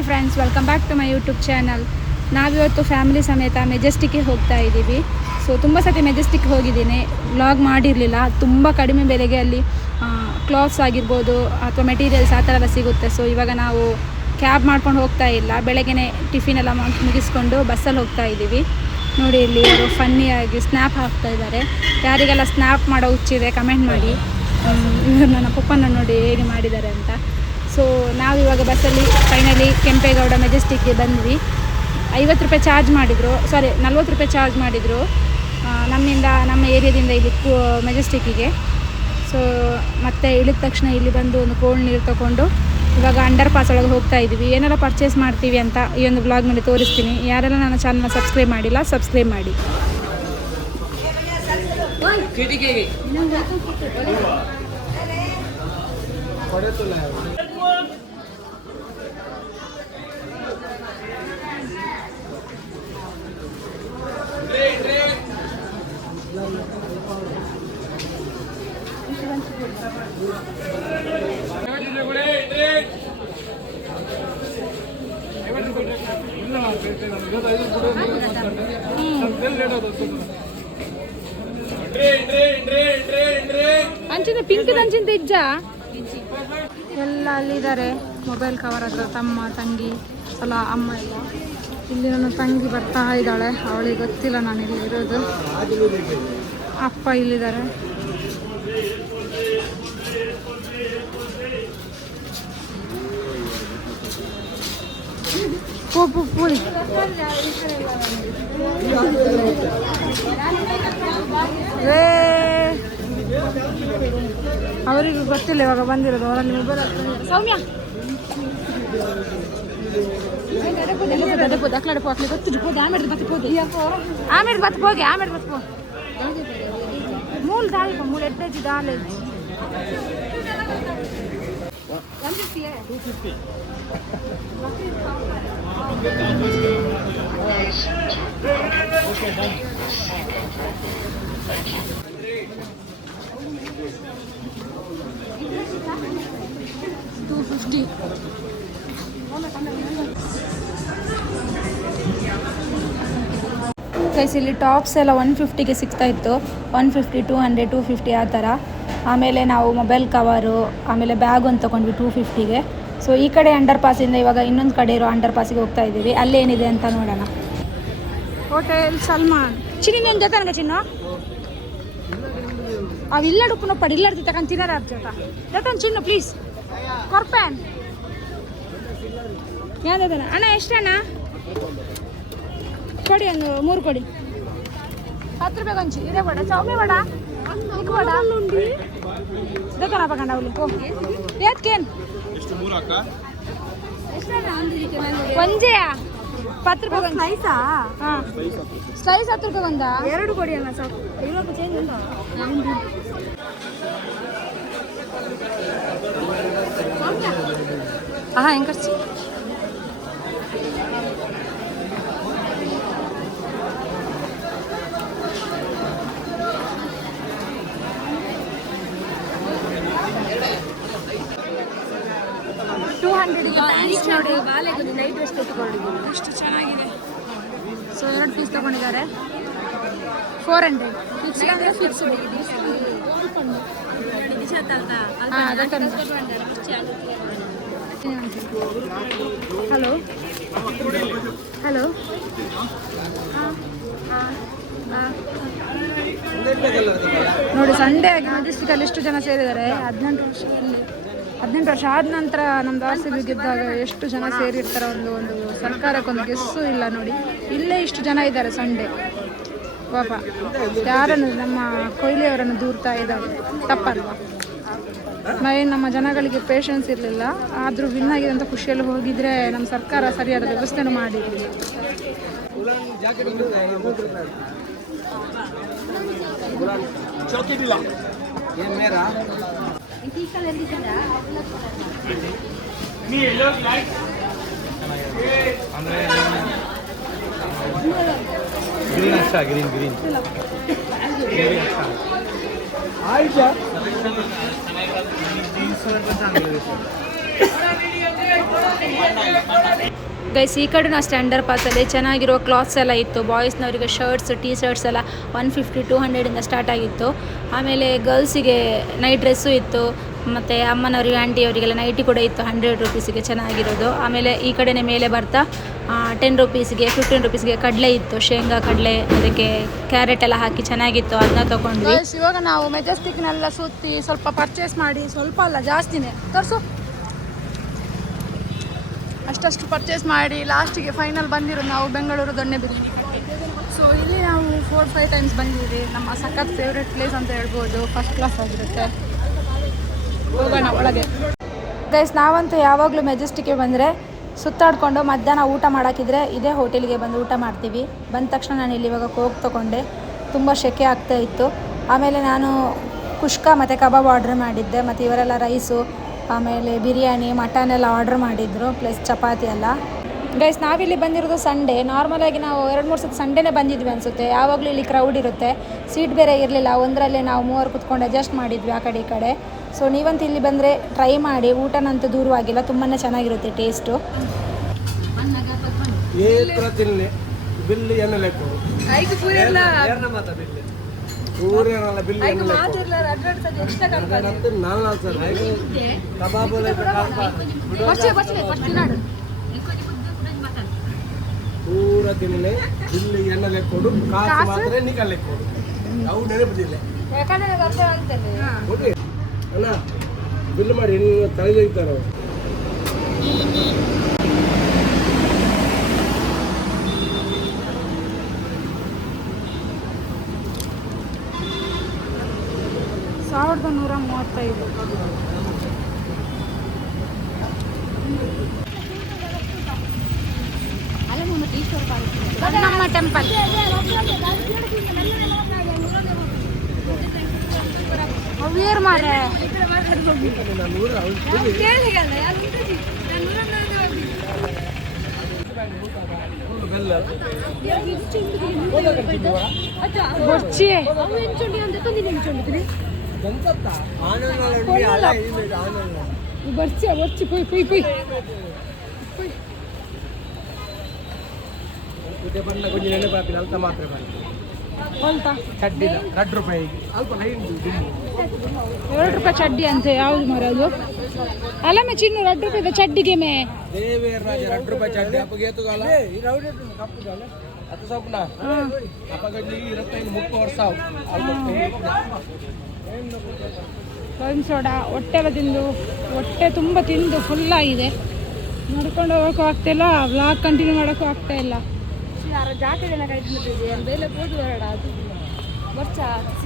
Hi friends, welcome back to my YouTube channel. ನಾವಿವತ್ತು family ಸಮೇತ ಮೆಜೆಸ್ಟಿಕ್ಗೆ ಹೋಗ್ತಾ ಇದ್ದೀವಿ. ಸೊ ತುಂಬ ಸತಿ ಮೆಜೆಸ್ಟಿಕ್ ಹೋಗಿದ್ದೀನಿ, ವ್ಲಾಗ್ ಮಾಡಿರಲಿಲ್ಲ. ತುಂಬ ಕಡಿಮೆ ಬೆಲೆಗೆ ಅಲ್ಲಿ ಕ್ಲಾತ್ಸ್ ಆಗಿರ್ಬೋದು ಅಥವಾ ಮೆಟೀರಿಯಲ್ಸ್ ಆ ಥರ ಎಲ್ಲ ಸಿಗುತ್ತೆ. ಸೊ ಇವಾಗ ನಾವು ಕ್ಯಾಬ್ ಮಾಡ್ಕೊಂಡು ಹೋಗ್ತಾ ಇಲ್ಲ, ಬೆಳಗ್ಗೆ ಟಿಫಿನ್ ಎಲ್ಲ ಮುಗಿಸ್ಕೊಂಡು ಬಸ್ಸಲ್ಲಿ ಹೋಗ್ತಾ ಇದ್ದೀವಿ. ನೋಡಿ ಇಲ್ಲಿ ಅವರು ಫನ್ನಿಯಾಗಿ ಸ್ನ್ಯಾಪ್ ಹಾಕ್ತಾ ಇದ್ದಾರೆ. ಯಾರಿಗೆಲ್ಲ ಸ್ನ್ಯಾಪ್ ಮಾಡೋ ಹುಚ್ಚಿದೆ ಕಮೆಂಟ್ ಮಾಡಿ. ಇವರು ನನ್ನ ಪಪ್ಪನ ನೋಡಿ ಹೇಗೆ ಮಾಡಿದ್ದಾರೆ ಅಂತ. ಸೊ ನಾವಿವಾಗ ಬಸ್ಸಲ್ಲಿ ಫೈನಲಿ ಕೆಂಪೇಗೌಡ ಮೆಜೆಸ್ಟಿಕ್ಗೆ ಬಂದ್ವಿ. 50 ರೂಪಾಯಿ ಚಾರ್ಜ್ ಮಾಡಿದರು, 40 ರೂಪಾಯಿ ಚಾರ್ಜ್ ಮಾಡಿದರು ನಮ್ಮ ಏರಿಯಾದಿಂದ ಇಲ್ಲಿ ಮೆಜೆಸ್ಟಿಕ್ಕಿಗೆ. ಸೊ ಮತ್ತೆ ಇಳಿದ ತಕ್ಷಣ ಇಲ್ಲಿ ಬಂದು ಒಂದು ಕೋಲ್ಡ್ ನೀರು ತೊಗೊಂಡು ಇವಾಗ ಅಂಡರ್ ಪಾಸ್ ಒಳಗೆ ಹೋಗ್ತಾ ಇದ್ದೀವಿ. ಏನೆಲ್ಲ ಪರ್ಚೇಸ್ ಮಾಡ್ತೀವಿ ಅಂತ ಈ ಒಂದು ಬ್ಲಾಗ್ನಲ್ಲಿ ತೋರಿಸ್ತೀನಿ. ಯಾರೆಲ್ಲ ನನ್ನ ಚಾನಲ್ನ ಸಬ್ಸ್ಕ್ರೈಬ್ ಮಾಡಿಲ್ಲ, ಸಬ್ಸ್ಕ್ರೈಬ್ ಮಾಡಿ. ಅಂಚಿನ ಪಿಂಕ್ ಅಂಚಿನ ಇಜ್ಜ ಎಲ್ಲ ಅಲ್ಲಿದ್ದಾರೆ. ಮೊಬೈಲ್ ಕವರ್ ಹತ್ರ ತಮ್ಮ ತಂಗಿ ಅಮ್ಮ ಎಲ್ಲ. ಇಲ್ಲಿ ನನ್ನ ತಂಗಿ ಬರ್ತಾ ಇದ್ದಾಳೆ, ಅವಳಿಗೆ ಗೊತ್ತಿಲ್ಲ ನಾನು ಇಲ್ಲಿ ಇರೋದು. ಅಪ್ಪ ಇಲ್ಲಿದ್ದಾರೆ. ಪೂರಿ ಅವರಿಗೂ ಗೊತ್ತಿಲ್ಲ ಇವಾಗ ಬಂದಿರೋದು. ಅವರಲ್ಲಿ ಮೊಬೈಲ್ ಸೌಮ್ಯ ಮೂಲ ದಾಳಿ ಮೂಲ ಎಡ್ಡೆಜಿ ದಾಳಿ 250. ಗೈಸ್, ಇಲ್ಲಿ ಟಾಪ್ಸ್ ಎಲ್ಲ 150ಗೆ ಸಿಗ್ತಾ ಇತ್ತು. 150, 200, 250 ಆ ಥರ. ಆಮೇಲೆ ನಾವು ಮೊಬೈಲ್ ಕವರು, ಆಮೇಲೆ ಬ್ಯಾಗ್ ಒಂದು ತೊಗೊಂಡ್ವಿ 250ಗೆ. ಸೊ ಈ ಕಡೆ ಅಂಡರ್ ಪಾಸಿಂದ ಇವಾಗ ಇನ್ನೊಂದು ಕಡೆ ಇರೋ ಅಂಡರ್ ಪಾಸಿಗೆ ಹೋಗ್ತಾ ಇದ್ದೀವಿ. ಅಲ್ಲೇನಿದೆ ಅಂತ ನೋಡೋಣ. ಹೋಟೆಲ್ ಸಲ್ಮಾನ್ ಚಿನ್ನ ಜೊತೆ ನನಗೆ ಚಿನ್ನ ಅವು ಇಲ್ಲಡು ಪುನಃ ಪಡಿ ಇಲ್ಲಡ್ತಿ ತಗೊಂಡು ತಿನ್ನಾರ ಜೊತೆ ಚಿನ್ನು ಪ್ಲೀಸ್ ಕೊರ್ಪ್ಯಾನ್ ಯಾವ್ದಾನ ಅಣ್ಣ ಎಷ್ಟಣ್ಣ ಕೊಡಿ, ಒಂದು 3 ಕೊಡಿ. 10 ರೂಪಾಯಿ ಕೊಂಚಿ ಇದೇ ಬೇಡ ಚೌಮಿ ಬೇಡ ಬೇಡ ಬೇಕನ ಪಕಂಡ ಅವಳಿಗೆ ಏತ್ಕೇನು ಒಂಜೆಯಾ 10 ರೂಪಾಯಿ ಸ್ಲೈಸಾ? ಹಾಂ ಸ್ಲೈಸ್ 10 ರೂಪಾಯಿ ಒಂದ 2 ಕೊಡಿ ಅಲ್ಲ ಸಾಕು. ಇವತ್ತು ಚೇಂಜ್ ಉಂಟಾ? ಹಾಂ ಹೆಂಗೆ ಖರ್ಚು 200 ನೋಡಿ. ಬಾಲೆಗೊಂದು ನೈಟ್ ಡ್ರೆಸ್ ತೊಗೊಂಡಿದ್ದೀನಿ, ಎಷ್ಟು ಚೆನ್ನಾಗಿದೆ. ಸೊ 2 ಪೀಸ್ ತೊಗೊಂಡಿದ್ದಾರೆ. 400 ಫಿಕ್ಸ್ ಅಂದರೆ ಫಿಕ್ಸ್. ಹಲೋ ಹಲೋ ನೋಡಿ, ಸಂಡೇ ಆಗಿ ಮೆಜೆಸ್ಟಿಕಲ್ಲಿ ಎಷ್ಟು ಜನ ಸೇರಿದ್ದಾರೆ. 18 ವರ್ಷ ಆದ ನಂತರ ನಮ್ದು RCB ಗೆದ್ದಾಗ ಎಷ್ಟು ಜನ ಸೇರಿರ್ತಾರೆ. ಒಂದು ಸರ್ಕಾರಕ್ಕೊಂದು ಗೆಸ್ಸು ಇಲ್ಲ ನೋಡಿ. ಇಲ್ಲೇ ಇಷ್ಟು ಜನ ಇದ್ದಾರೆ ಸಂಡೇ. ಪಾಪ ಯಾರನ್ನು ನಮ್ಮ ಕೊಹ್ಲಿಯವರನ್ನು ದೂರ್ತಾ ಇದ್ದಾರೆ, ತಪ್ಪಲ್ವಾ? ನಮ್ಮ ಜನಗಳಿಗೆ ಪೇಷನ್ಸ್ ಇರಲಿಲ್ಲ. ಆದರೂ ವಿನ್ ಆಗಿದೆ ಅಂತ ಖುಷಿಯಲ್ಲಿ ಹೋಗಿದ್ರೆ ನಮ್ಮ ಸರ್ಕಾರ ಸರಿಯಾದ ವ್ಯವಸ್ಥೆನೂ ಮಾಡಿರಲಿಲ್ಲ. ಗ್ರೀನ್ ಗೈಸ್ ಈ ಕಡೆ ನಾವು ಸ್ಟ್ಯಾಂಡರ್ಡ್ ಪಾಸಲ್ಲಿ ಚೆನ್ನಾಗಿರೋ ಕ್ಲಾತ್ಸ್ ಎಲ್ಲ ಇತ್ತು. ಬಾಯ್ಸ್ನವರಿಗೆ ಶರ್ಟ್ಸ್ ಟೀ ಶರ್ಟ್ಸ್ ಎಲ್ಲ 150-200 ಸ್ಟಾರ್ಟ್ ಆಗಿತ್ತು. ಆಮೇಲೆ ಗರ್ಲ್ಸಿಗೆ ನೈಟ್ ಡ್ರೆಸ್ಸು ಇತ್ತು, ಮತ್ತು ಅಮ್ಮನವರಿಗೆ ಆಂಟಿಯವರಿಗೆಲ್ಲ ನೈಟಿ ಕೂಡ ಇತ್ತು 100 ರೂಪೀಸಿಗೆ ಚೆನ್ನಾಗಿರೋದು. ಆಮೇಲೆ ಈ ಕಡೆನೇ ಮೇಲೆ ಬರ್ತಾ 10 ರೂಪೀಸ್ಗೆ 15 ರೂಪೀಸ್ಗೆ ಕಡಲೆ ಇತ್ತು, ಶೇಂಗಾ ಕಡಲೆ, ಅದಕ್ಕೆ ಕ್ಯಾರೆಟ್ ಎಲ್ಲ ಹಾಕಿ ಚೆನ್ನಾಗಿತ್ತು, ಅದನ್ನ ತೊಗೊಂಡ್ವಿ. ಇವಾಗ ನಾವು ಮೆಜೆಸ್ಟಿಕ್ನೆಲ್ಲ ಸುತ್ತಿ ಸ್ವಲ್ಪ ಪರ್ಚೇಸ್ ಮಾಡಿ, ಸ್ವಲ್ಪ ಅಲ್ಲ ಜಾಸ್ತಿನೇ ತೋರಿಸು, ಅಷ್ಟು ಪರ್ಚೇಸ್ ಮಾಡಿ ಲಾಸ್ಟಿಗೆ ಫೈನಲ್ ಬಂದಿರೋದು ನಾವು ಬೆಂಗಳೂರು ದೊಣ್ಣೆ ಬಿರಿಯಾನಿ. ಸೊ ಇಲ್ಲಿ ನಾವು 4-5 ಟೈಮ್ಸ್ ಬಂದಿದ್ದೀವಿ. ನಮ್ಮ ಸಖತ್ ಫೇವ್ರೆಟ್ ಪ್ಲೇಸ್ ಅಂತ ಹೇಳ್ಬೋದು, ಫಸ್ಟ್ ಕ್ಲಾಸ್ ಆಗಿರುತ್ತೆ. ಹೋಗೋಣ ಒಳಗೆ. ಗೈಸ್ ನಾವಂತೂ ಯಾವಾಗಲೂ ಮೆಜೆಸ್ಟಿಕ್ಗೆ ಬಂದರೆ ಸುತ್ತಾಡಿಕೊಂಡು ಮಧ್ಯಾಹ್ನ ಊಟ ಮಾಡೋಕ್ಕಿದ್ರೆ ಇದೇ ಹೋಟೆಲ್ಗೆ ಬಂದು ಊಟ ಮಾಡ್ತೀವಿ. ಬಂದ ತಕ್ಷಣ ನಾನು ಇಲ್ಲಿ ಇವಾಗ ಕೋಕ್ ತೊಗೊಂಡೆ, ತುಂಬ ಸೆಕೆ ಆಗ್ತಾ ಇತ್ತು. ಆಮೇಲೆ ನಾನು ಕುಷ್ಕ ಮತ್ತು ಕಬಾಬ್ ಆರ್ಡ್ರ್ ಮಾಡಿದ್ದೆ, ಮತ್ತು ಇವರೆಲ್ಲ ರೈಸು ಆಮೇಲೆ ಬಿರಿಯಾನಿ ಮಟನ್ ಎಲ್ಲ ಆರ್ಡ್ರ್ ಮಾಡಿದ್ರು, ಪ್ಲಸ್ ಚಪಾತಿ ಎಲ್ಲ. ಗೈಸ್ ನಾವಿಲ್ಲಿ ಬಂದಿರೋದು ಸಂಡೇ. ನಾರ್ಮಲಾಗಿ ನಾವು 2-3 ಸತಿ ಸಂಡೇನೇ ಬಂದಿದ್ವಿ ಅನಿಸುತ್ತೆ. ಯಾವಾಗಲೂ ಇಲ್ಲಿ ಕ್ರೌಡ್ ಇರುತ್ತೆ, ಸೀಟ್ ಬೇರೆ ಇರಲಿಲ್ಲ, ಒಂದರಲ್ಲೇ ನಾವು 3 ಕುತ್ಕೊಂಡು ಅಡ್ಜಸ್ಟ್ ಮಾಡಿದ್ವಿ ಆ ಕಡೆ ಈ ಕಡೆ. ಸೊ ನೀವಂತೂ ಇಲ್ಲಿ ಬಂದರೆ ಟ್ರೈ ಮಾಡಿ, ಊಟನಂತೂ ದೂರವಾಗಿಲ್ಲ, ತುಂಬಾ ಚೆನ್ನಾಗಿರುತ್ತೆ ಟೇಸ್ಟು. ಪೂರ ತಿನ್ನೆ ಬಿಲ್ ಎಣ್ಣೆ ಲೆಕ್ಕೊಡು, ಕಾಸು ಮಾತ್ರ ನಿಕಲ್ ಲೆಕ್ಕೊಡು. ನಾವು ನೆನಪಿದಿಲ್ಲ ಅಣ್ಣ, ಬಿಲ್ ಮಾಡಿ ತಲೆ ತೆಗಿತಾರ. ನಮ್ಮ ಟೆಂಪಲ್ ವೀರ್ ಮಾರೆ ಬರ್ಚಿ ಪೊಯ್ ಪೊಯ್ ಪೊಯ್ ಬಣ್ಣ ಕೊಂಚ ನೆನಪಾಪಿನ ಅಂತ ಮಾತ್ರ ಬಂದು ಚಡ್ಡಿನ 2 ರೂಪಾಯಿ ಅಲ್ಪ ಲೈನ್ 2 ರೂಪಾಯಿ ಚಡ್ಡಿ ಅಂತೆ. ಯಾವ್ದು ಮರ ಅದು? ಅಲ್ಲಮ್ಮ ಚಿನ್ನು 2 ರೂಪಾಯಿ ಚಡ್ಡಿಗೆ ಮೇ ದೇವೇರ್ ರಾಜ 2 ರೂಪಾಯಿ ಚಡ್ಡಿ ಅಪ್ಪಗೆ ಏತುಗಾಲ ಈ ರೌಡಿ ಕಪ್ಪುಗಾಲ ಅದು ಸೊಪ್ಪನ ಅಪ್ಪಗಡ್ಲಿ 25-30 ವರ್ಷ ಒಂದು ಸೋಡಾ ಹೊಟ್ಟೆ ಎಲ್ಲ ತಿಂದು ಹೊಟ್ಟೆ ತುಂಬ ತಿಂದು ಫುಲ್ ಆಗಿದೆ. ನಡ್ಕೊಂಡು ಹೋಗೋಕ್ಕೂ ಆಗ್ತಾಯಿಲ್ಲ, ವ್ಲಾಗ್ ಕಂಟಿನ್ಯೂ ಮಾಡೋಕ್ಕೂ ಆಗ್ತಾ ಇಲ್ಲ. ಜಾಕೆಟ್ ಕೈತಿದ್ದೀವಿ ಬೇಲೆ ಪೂಜೆ ಬೇಡ ಅದು ಬರ್ಚ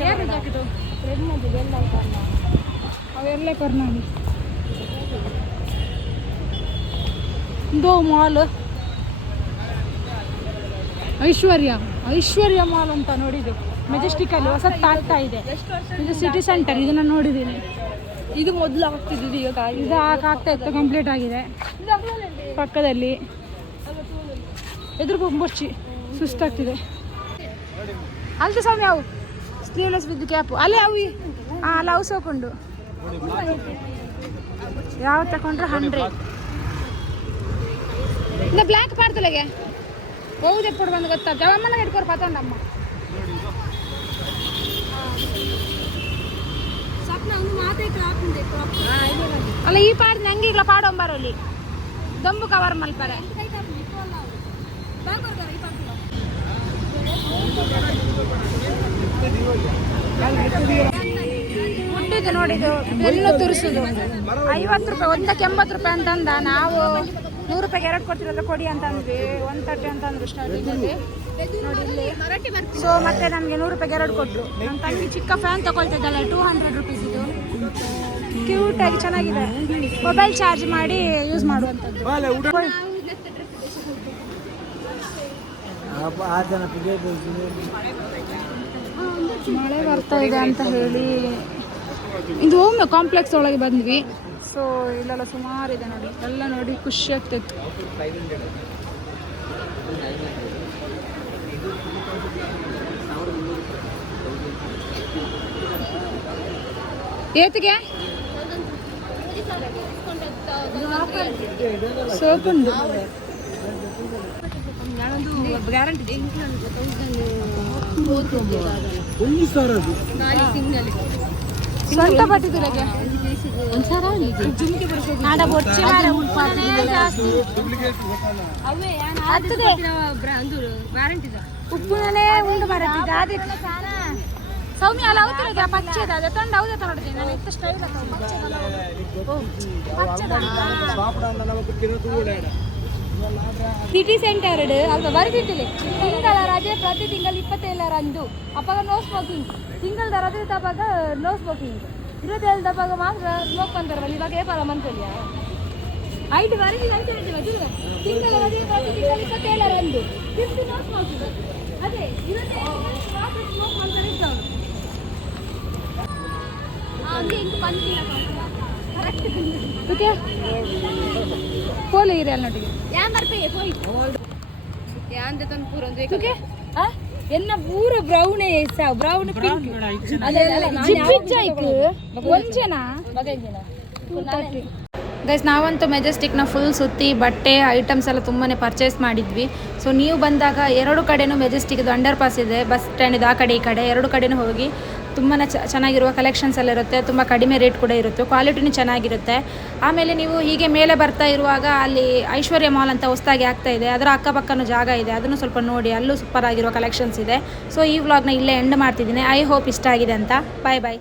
ಜಾಕೆಟು ರೆಡ್ನದು ಬೆಲ್ಲ ಅಲ್ಲ ಅವೆಲ್ಲ ಕರ್ನಾಡಿ ಇದು ಮಾಲ್ ಐಶ್ವರ್ಯ ಮಾಲ್ ಅಂತ ನೋಡಿದ್ದು ಮೆಜೆಸ್ಟಿಕಲ್ಲಿ ಹೊಸತ್ತು ಆಗ್ತಾ ಇದೆ. ಇದು ಸಿಟಿ ಸೆಂಟರ್, ಇದನ್ನು ನೋಡಿದ್ದೀನಿ. ಇದು ಮೊದಲು ಆಗ್ತಿದ್ದು, ಈಗ ಇದು ಆಗ್ತಾ ಇತ್ತು, ಕಂಪ್ಲೀಟ್ ಆಗಿದೆ. ಪಕ್ಕದಲ್ಲಿ ಎದುರು ಬೊಚ್ಚಿ ಸುಸ್ತಾಗ್ತಿದೆ. ಅಲ್ದು ಸ್ವಾಮಿ ಅವು ಸ್ಲೀವ್ಲೆಸ್ ವಿತ್ ಕ್ಯಾಪು ಅಲ್ಲೇ ಅವು ಅಲ್ಲ ಅವು ಸೋಕೊಂಡು ಯಾವ ತಗೊಂಡ್ರೆ 100 ಇನ್ನು ಬ್ಲ್ಯಾಕ್ ಪಾಡ್ತಲೆಗೆ ಹೌದು ಎప్పుడు ಬಂದು ಗೊತ್ತಾ ಜವಮ್ಮನ ಇಟ್ಕೊರು ಪತ್ತೊಂಡಮ್ಮ ಅಲ್ಲ ಈ ಪಾಡ್ ನಂಗೆ ಈಗ ಪಾಡೊಂಬರಲ್ಲಿ ದೊಂಬು ಕವರ್ ಮಲ್ಪರೆ ಮುಟ್ಟಿದ್ದು ನೋಡಿದ್ದು ಬೆನ್ನು ತುರಿಸುದು 50 ರೂಪಾಯಿ, ಒಂದಕ್ಕೆ 80 ರೂಪಾಯಿ ಅಂತಂದ. ನಾವು 100 ರೂಪಾಯಿಗೆ 2 ಕೊಡ್ತಿರಲ್ಲ ಕೊಡಿ ಅಂತ ಅಂದ್ವಿ. 130 ಅಂತ ಅಂದ್ರು ಸ್ಟಾರ್ಟಿಂಗಲ್ಲಿ ನೋಡಿ ಇಲ್ಲಿ. ಸೊ ಮತ್ತೆ ನಮಗೆ 100 ರೂಪಾಯಿಗೆ 2 ಕೊಟ್ಟರು. ನನ್ನ ತಂಗಿ ಚಿಕ್ಕ ಫ್ಯಾನ್ ತಗೊಳ್ತಿದ್ದಲ್ಲ 200 ರೂಪೀಸ್. ಇದು ಕ್ಯೂಟಾಗಿ ಚೆನ್ನಾಗಿದೆ, ಮೊಬೈಲ್ ಚಾರ್ಜ್ ಮಾಡಿ ಯೂಸ್ ಮಾಡುವಂಥದ್ದು. ಮಳೆ ಬರ್ತಾ ಇದೆ ಅಂತ ಹೇಳಿ ಇದು ಒಮ್ಮೆ ಕಾಂಪ್ಲೆಕ್ಸ್ ಒಳಗೆ ಬಂದ್ವಿ. ಸೊ ಇಲ್ಲೆಲ್ಲ ಸುಮಾರು ಇದೆ ನೋಡಿ, ಎಲ್ಲ ನೋಡಿ ಖುಷಿ ಆಗ್ತಿತ್ತು. ಏತಿಗೆ ಸೋಪ್ ಉಂಟು. ಸ್ವಂತ ಪಟ್ಟಿದ್ದಿರಗೆ ಉಪ್ಪುನೇ ಉಂಡು ಬರತ್ತಿದ್ದೆ ಅದೇ ಸೌಮ್ಯ ಅಲ್ಲ ಅವತ್ತಿರ ಪಚ್ಚೆದ ಅದೇ ತಂಡ ಹೌದಾ ನೋಡಿದೆ ನಾನು ಎಷ್ಟು ಸ್ಟೈಲ್ ಸಿಟಿ ಸೆಂಟರ್ ಅಲ್ವಾ ಬರೆದಿದ್ದಿಲ್ಲ ತಿಂಗಳ ರಜೆ ಪ್ರತಿ ತಿಂಗಳು 27ರಂದು ಅಪ್ಪಾಗ ನೋ ಸ್ಮೋಕಿಂಗ್ ತಿಂಗಳ ರಜೆ ತಪ್ಪಾಗ ನೋ ಸ್ಮೋಕಿಂಗ್ 27 ತಪ್ಪಾಗ ಮಾತ್ರ ಸ್ಮೋಕ್ ಅಂತಾರಲ್ಲ ಇವಾಗ ಏಪಾರ ಮನ್ಕೊಳ್ಳಿಯ ಐದು ಬರೆದಿದ್ದು ಅಂತ ಹೇಳ್ತೀವಿ ತಿಂಗಳ ರಜೆ ಪ್ರತಿ ತಿಂಗಳು 27ರಂದು ನೋ ಸ್ಮೋಕಿಂಗ್ ಅದೇ 27 ಮಾತ್ರ ಸ್ಮೋಕ್ ಮಾಡ್ತಾರೆ ಇದ್ದವನು ಹಂಗೆ ಇಂಕು ಬಂದಿಲ್ಲ ಓಕೆ ಪೋಲೆ ಇರಿ ಅಲ್ಲಿ ನೋಟಿಗೆ ಯಾನ್ ಬರ್ಪೇ ಪೋಯ್ ಯಾನ್ ದತನ್ ಪೂರ ಒಂದು ಓಕೆ ಎನ್ನ ಪೂರ ಬ್ರೌನ್ ಏಸ ಬ್ರೌನ್ ಪಿಂಕ್ ಅಲ್ಲ ಜಿಪ್ಪಿಜ್ ಐಕು ಒಂಚೆನಾ ಬಗೈಜೆನಾ ಗೈಸ್ ನಾವಂತೂ ಮೆಜೆಸ್ಟಿಕ್ನ ಫುಲ್ ಸುತ್ತಿ ಬಟ್ಟೆ ಐಟಮ್ಸ್ ಎಲ್ಲ ತುಂಬಾ ಪರ್ಚೇಸ್ ಮಾಡಿದ್ವಿ. ಸೊ ನೀವು ಬಂದಾಗ ಎರಡು ಕಡೆನೂ ಮೆಜೆಸ್ಟಿಕ್ದು ಅಂಡರ್ ಪಾಸ್ ಇದೆ, ಬಸ್ ಸ್ಟ್ಯಾಂಡಿದು ಆ ಕಡೆ ಈ ಕಡೆ ಎರಡು ಕಡೆನೂ ಹೋಗಿ ತುಂಬಾ ಚೆನ್ನಾಗಿರುವ ಕಲೆಕ್ಷನ್ಸ್ ಎಲ್ಲ ಇರುತ್ತೆ, ತುಂಬ ಕಡಿಮೆ ರೇಟ್ ಕೂಡ ಇರುತ್ತೆ, ಕ್ವಾಲಿಟಿನೂ ಚೆನ್ನಾಗಿರುತ್ತೆ. ಆಮೇಲೆ ನೀವು ಹೀಗೆ ಮೇಲೆ ಬರ್ತಾ ಇರುವಾಗ ಅಲ್ಲಿ ಐಶ್ವರ್ಯ ಮಾಲ್ ಅಂತ ಹೊಸದಾಗಿ ಆಗ್ತಾ ಇದೆ, ಅದರ ಅಕ್ಕಪಕ್ಕನೂ ಜಾಗ ಇದೆ, ಅದನ್ನು ಸ್ವಲ್ಪ ನೋಡಿ, ಅಲ್ಲೂ ಸೂಪರ್ ಆಗಿರೋ ಕಲೆಕ್ಷನ್ಸ್ ಇದೆ. ಸೊ ಈ ವ್ಲಾಗ್ನ ಇಲ್ಲೇ ಎಂಡ್ ಮಾಡ್ತಿದ್ದೀನಿ. ಐ ಹೋಪ್ ಇಷ್ಟ ಆಗಿದೆ ಅಂತ. ಬಾಯ್ ಬಾಯ್.